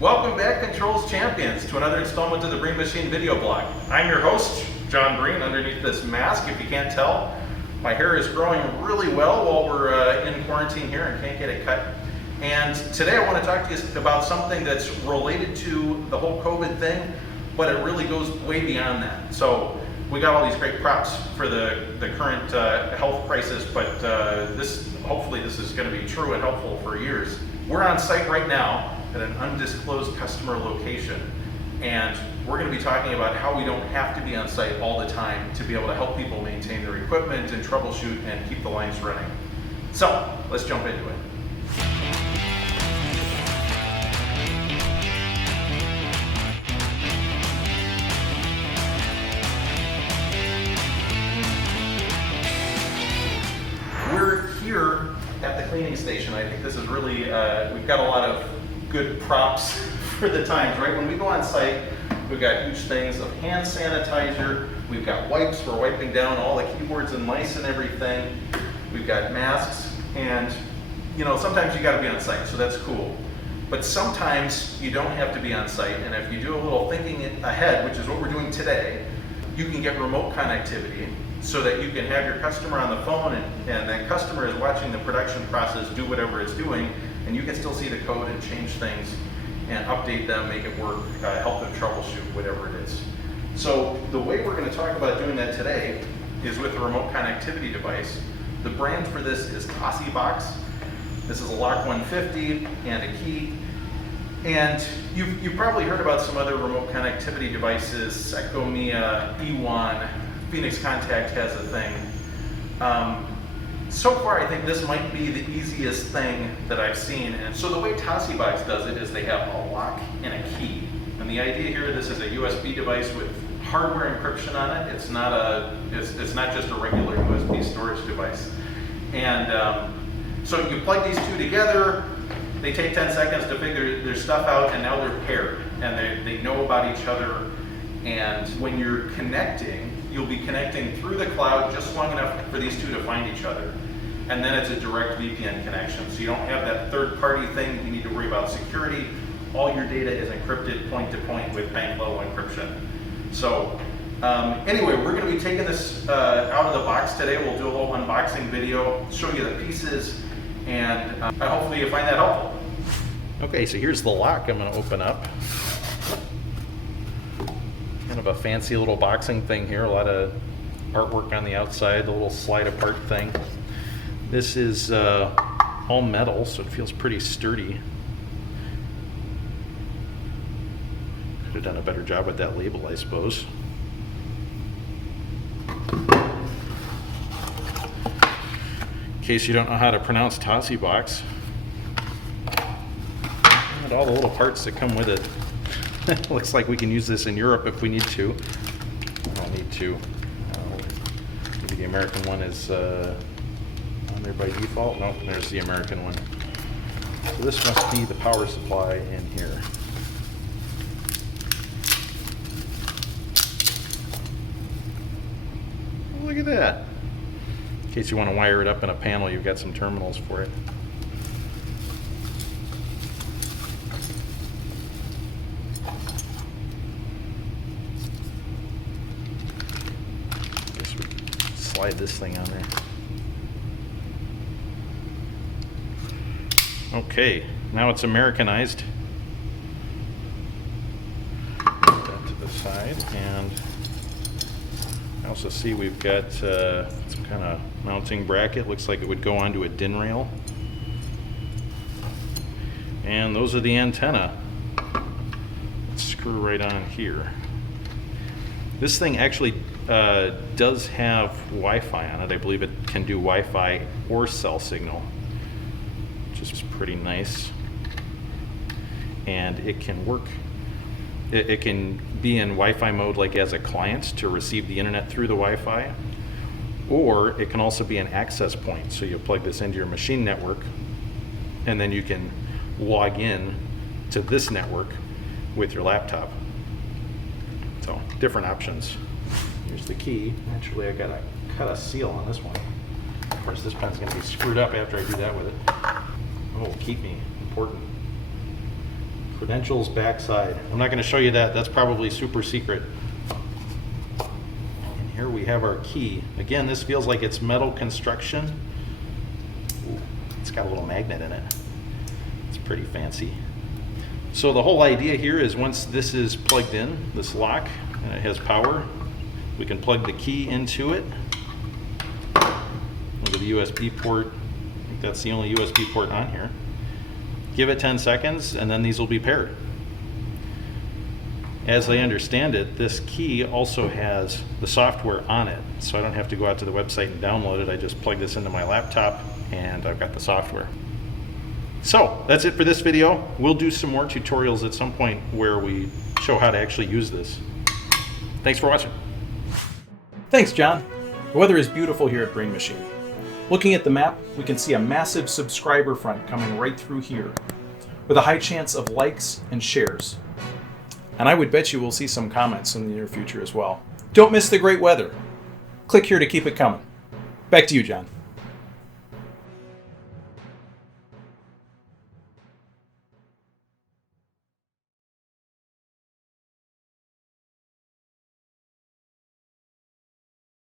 Welcome back, Controls Champions, to another installment of the Breen Machine video blog. I'm your host, John Breen. Underneath this mask, if you can't tell, my hair is growing really well while we're in quarantine here and can't get it cut. And today I want to talk to you about something that's related to the whole COVID thing, but it really goes way beyond that. So we got all these great props for the current health crisis, but hopefully this is going to be true and helpful for years. We're on site right now at an undisclosed customer location, and we're going to be talking about how we don't have to be on site all the time to be able to help people maintain their equipment and troubleshoot and keep the lines running. So let's jump into it. We're here at the cleaning station. I think this is really, we've got a lot of good props for the times, right? When we go on site, we've got huge things of hand sanitizer, we've got wipes for wiping down all the keyboards and mice and everything, we've got masks, and sometimes you gotta be on site, so that's cool. But sometimes you don't have to be on site, and if you do a little thinking ahead, which is what we're doing today, you can get remote connectivity so that you can have your customer on the phone and that customer is watching the production process do whatever it's doing, and you can still see the code and change things and update them, make it work, help them troubleshoot, whatever it is. So the way we're going to talk about doing that today is with a remote connectivity device. The brand for this is Tosibox. This is a lock 150 and a key. And you've probably heard about some other remote connectivity devices, Secomia, E1, Phoenix Contact has a thing. So far, I think this might be the easiest thing that I've seen. And so the way Tosibox does it is they have a lock and a key. And the idea here, this is a USB device with hardware encryption on it. It's not just a regular USB storage device. And so you plug these two together. They take 10 seconds to figure their stuff out, and now they're paired, and they know about each other. And when you're connecting, you'll be connecting through the cloud just long enough for these two to find each other. And then it's a direct VPN connection. So you don't have that third party thing you need to worry about security. All your data is encrypted point to point with bank level encryption. So anyway, we're going to be taking this out of the box today. We'll do a little unboxing video, show you the pieces, and hopefully you find that helpful. Okay, so here's the lock I'm going to open up. Kind of a fancy little boxing thing here, a lot of artwork on the outside, the little slide apart thing. This is all metal, so it feels pretty sturdy. Could have done a better job with that label, I suppose. In case you don't know how to pronounce Tosibox, and all the little parts that come with it. Looks like we can use this in Europe if we need to. I don't need to. Maybe the American one is on there by default. Nope, there's the American one. So this must be the power supply in here. Look at that. In case you want to wire it up in a panel, you've got some terminals for it. Slide this thing on there. Okay, now it's Americanized. Put that to the side, and I also see we've got some kind of mounting bracket. Looks like it would go onto a DIN rail. And those are the antenna. Let's screw right on here. This thing actually does have Wi-Fi on it. I believe it can do Wi-Fi or cell signal, which is pretty nice. And it can work. It can be in Wi-Fi mode, like as a client to receive the internet through the Wi-Fi, or it can also be an access point. So you plug this into your machine network, and then you can log in to this network with your laptop. So different options. Here's the key. Actually, I gotta cut a seal on this one. Of course, this pen's gonna be screwed up after I do that with it. Oh, keep me important. Credentials backside. I'm not going to show you that. That's probably super secret. And here we have our key. Again, this feels like it's metal construction. Ooh, it's got a little magnet in it. It's pretty fancy. So the whole idea here is once this is plugged in, this lock, and it has power, we can plug the key into it. Look at the USB port. I think that's the only USB port on here. Give it 10 seconds and then these will be paired. As I understand it, this key also has the software on it, so I don't have to go out to the website and download it. I just plug this into my laptop and I've got the software. So that's it for this video. We'll do some more tutorials at some point where we show how to actually use this. Thanks for watching. Thanks, John. The weather is beautiful here at Breen Machine. Looking at the map, we can see a massive subscriber front coming right through here, with a high chance of likes and shares. And I would bet you we'll see some comments in the near future as well. Don't miss the great weather. Click here to keep it coming. Back to you, John.